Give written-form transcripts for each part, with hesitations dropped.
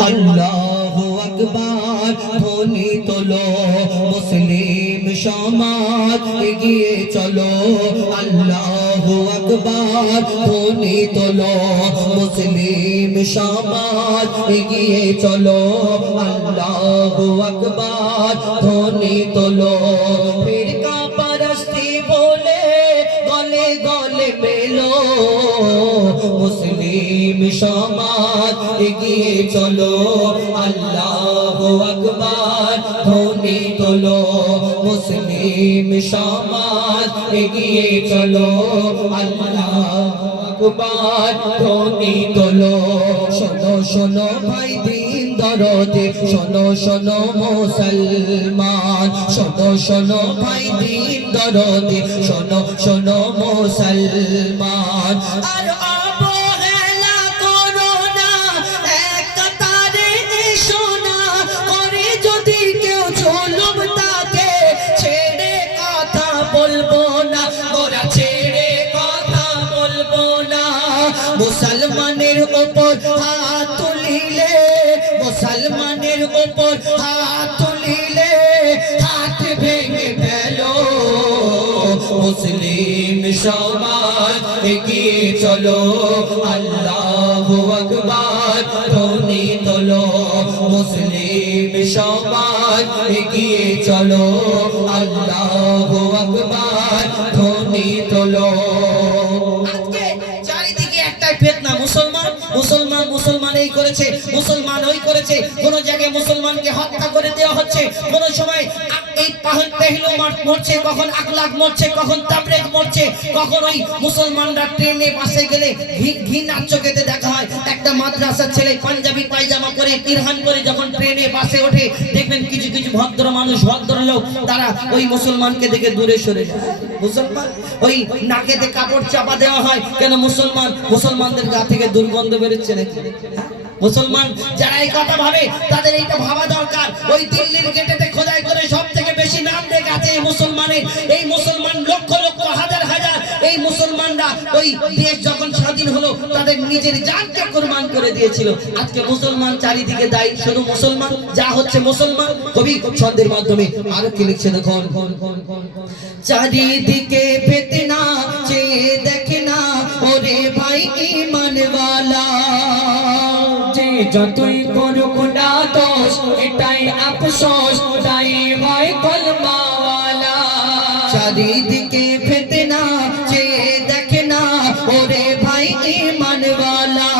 আল্লাহু আকবার ধ্বনি তোলো মুসলিম সমাজ এগিয়ে চলো আল্লাহু আকবার ধ্বনি তোলো মুসলিম সমাজ এগিয়ে চলো আল্লাহু আকবার ধ্বনি তোলো ফিরকা পরস্তি বলে গলে গলে মেলো মুসলিম সমাজ এগিয়ে চলো আল্লাহু আকবার ধ্বনি তোলো মুসলিম সমাজ এগিয়ে চলো আল্লাহু আকবার ধ্বনি তোলো শোনো শোনো ভাই দিন দরদে শোনো শোনো মুসলমান শোনো শোনো ভাই দিন দরদে শোনো শোনো মুসলমান আর অবহেলা করো না এক কাতারে এসো না করে যদি কেউ জুলুম তাকে ছেড়ে কথা বলবো না ওরা ছেড়ে কথা বলবো না মুসলমানের উপর হাত তুলিলে মুসলমানের উপর হাত তুলিলে হাত ভেঙে ফেলো মুসলিম সমাজ এগিয়ে চলো আল্লাহু আকবার ধ্বনি তোলো মুসলিম সমাজ এগিয়ে চলো আল্লাহু আকবার ধ্বনি তোলো আজকে চারিদিকে একটাই ফিতনা মুসলমান মুসলমান মুসলমান এই করেছে মুসলমান ওই করেছে কোন জায়গায় মুসলমানকে হত্যা করে দেওয়া হচ্ছে কোন সময় এই পেহলু মরছে কখন আকলাক মরছে কখন তাবরেজ মরছে কখন ওই মুসলমানরা ট্রেনে বাসে গেলে ঘৃণার চোখেতে দেখা হয় একটা মাদ্রাসার ছেলে পাঞ্জাবি পায়জামা পরে তিরহান করে যখন ট্রেনে বাসে ওঠে দেখবেন কিছু কিছু ভদ্র মানুষ ভদ্রলোক তারা ওই মুসলমানকে দেখে দূরে সরে যায় মুসলমান ওই নাকেতে কাপড় চাপা দেওয়া হয় কেন মুসলমানদের গা থেকে দুর্গন্ধ বেরোচ্ছে নাকি মুসলমান যারা এই কথা ভাবে তাদের এইটা ভাবা দরকার ওই দিল্লির গেটেতে খোদাই করে সবথেকে বেশি নাম লেখা আছে এই মুসলমানের এই মুসলমান লক্ষ লক্ষ হাজার হাজার এই মুসলমানরা ওই দেশ যখন স্বাধীন হলো তাদের নিজের জানকে কুরবান করে দিয়েছিল আজকে মুসলমান চারিদিকে দায়ী শুধু মুসলমান যা হচ্ছে মুসলমান কবি ছন্দের মাধ্যমে আরো কি লিখছে দেখুন চারিদিকে ফিতনা চেয়ে দেখে না ওরে ভাই ঈমানওয়ালা যতই করুক না দোষ এটাই আফসোস তাই ভাই কলমাওয়ালা চারিদিকে ফিতনা চেয়ে দেখে না ওরে ভাই ঈমানওয়ালা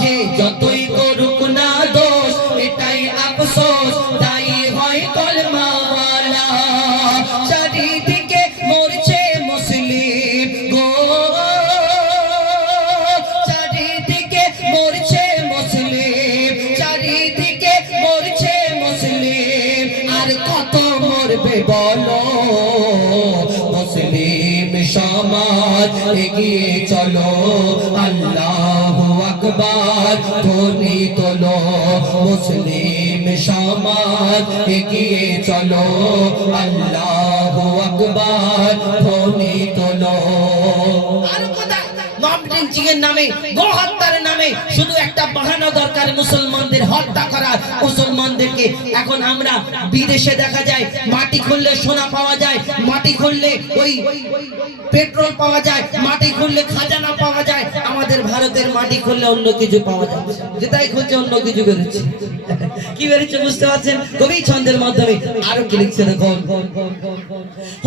যে যতই করুক না দোষ এটাই আফসোস তাই হয় কলমাওয়ালা চারিদিকে মরছে মুসলিম গো চারিদিকে মরছে চারিদিকে মরছে মুসলিম আর কত মরবে বলো মুসলিম সমাজ এগিয়ে চলো আল্লাহু আকবার ধ্বনি তোলো মুসলিম সমাজ এগিয়ে চলো আল্লাহু আকবার ধ্বনি তোলো আর কথা মবলিং জিগের নামে গোহত্যার নামে শুধু একটা বাহানা দরকার মুসলমানদের হত্যা করার মুসলমানদেরকে এখন আমরা বিদেশে দেখা যায় মাটি খুললে সোনা পাওয়া যায় মাটি খুললে ওই পেট্রোল পাওয়া যায় মাটি খুললে খাজানা পাওয়া যায় আমাদের ভারতের মাটি খুললে অন্য কিছু পাওয়া যায় যেটাই খুঁজছে অন্য কিছু বেরোচ্ছে কি বেরোচ্ছে বুঝতে পারছেন কবি ছন্দের মাধ্যমে আরো কি লিখছে দেখুন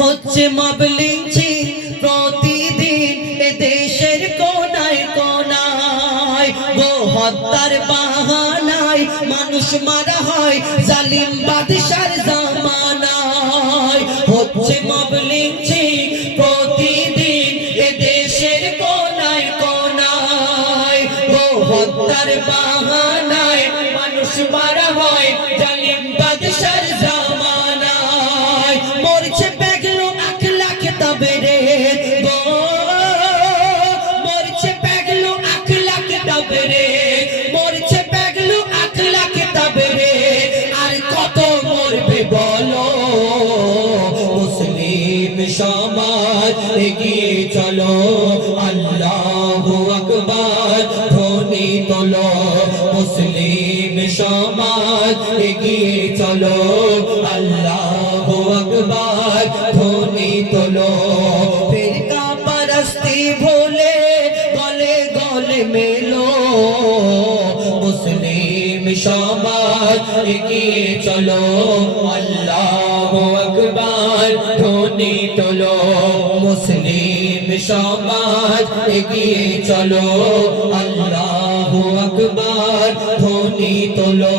হচ্ছে মবলিং জিগ প্রতিদিন এ দেশের কোনায় কোনায় গো হত্যার বাহানায় মানুষ মারা হয় জালিম বাদশার জামানায় হচ্ছে মবলিং জিগ প্রতিদিন এ দেশের কোনায় কোনায় গো হত্যার বাহানায় মানুষ মারা হয় জালিম বাদশার জামানায় মরছে পেগলো আকলাক তাবেরে গো মরছে পেগলো আকলাক তাবেরে মরছে পেগলো আকলাক তাবেরে আর কত মরবে বলো মুসলিম সমাজ এগিয়ে চলো আল্লাহু আকবার ধ্বনি তোলো মুসলিম সমাজ এগিয়ে চলো আল্লাহু আকবার ধ্বনি তোলো ফিরকা পরস্তি ভুলে গলে গলে মেলো মুসলিম সমাজ এগিয়ে চলো আল্লাহু আকবার ধ্বনি তোলো মুসলিম সমাজ এগিয়ে চলো আল্লাহু আকবার ধ্বনি তোলো